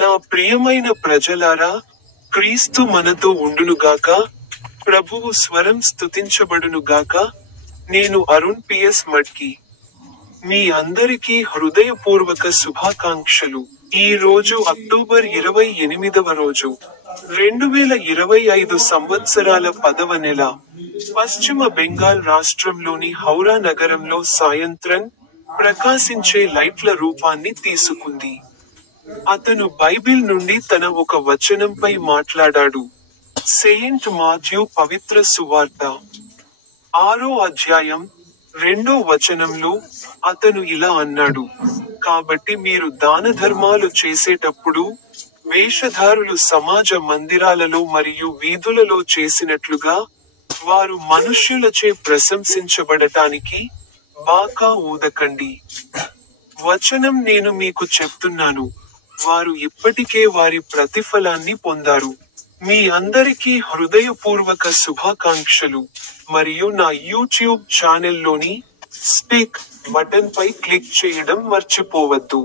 నా ప్రియమైన ప్రజలారా, క్రీస్తు మనతో ఉండునుగాక. ప్రభువు స్వరం స్తుతించబడునుగాక. నేను అరుణ్ పిఎస్ మడ్కి. మీ అందరికీ హృదయపూర్వక శుభాకాంక్షలు. ఈ రోజు అక్టోబర్ 28వ రోజు. 2025 సంవత్సరాల 10వ నెల. పశ్చిమ బెంగాల్ రాష్ట్రంలోని హౌరా నగరంలో సాయంత్రం ప్రకాశించే లైట్ల రూపాన్ని తీసుకుంది. అతను బైబిల్ నుండి తన ఒక వచనంపై మాట్లాడాడు. సెయింట్ మాథ్యూ పవిత్ర సువార్త 6వ అధ్యాయం 2వ వచనంలో అతను ఇలా అన్నాడు: కాబట్టి మీరు దానధర్మాలు చేసేటప్పుడు వేషధారులు సమాజ మందిరాలలో మరియు వీధులలో చేసినట్లుగా వారు మనుష్యులచే ప్రశంసించబడటానికి బాకా ఊదకండి. వచనం నేను మీకు చెప్తున్నాను, వారు ఇప్పటికే వారి ప్రతిఫలాన్ని పొందారు. మీ అందరికీ హృదయపూర్వక శుభాకాంక్షలు. మరియు నా యూట్యూబ్ ఛానెల్లోని స్పీక్ బటన్ పై క్లిక్ చేయడం మర్చిపోవద్దు.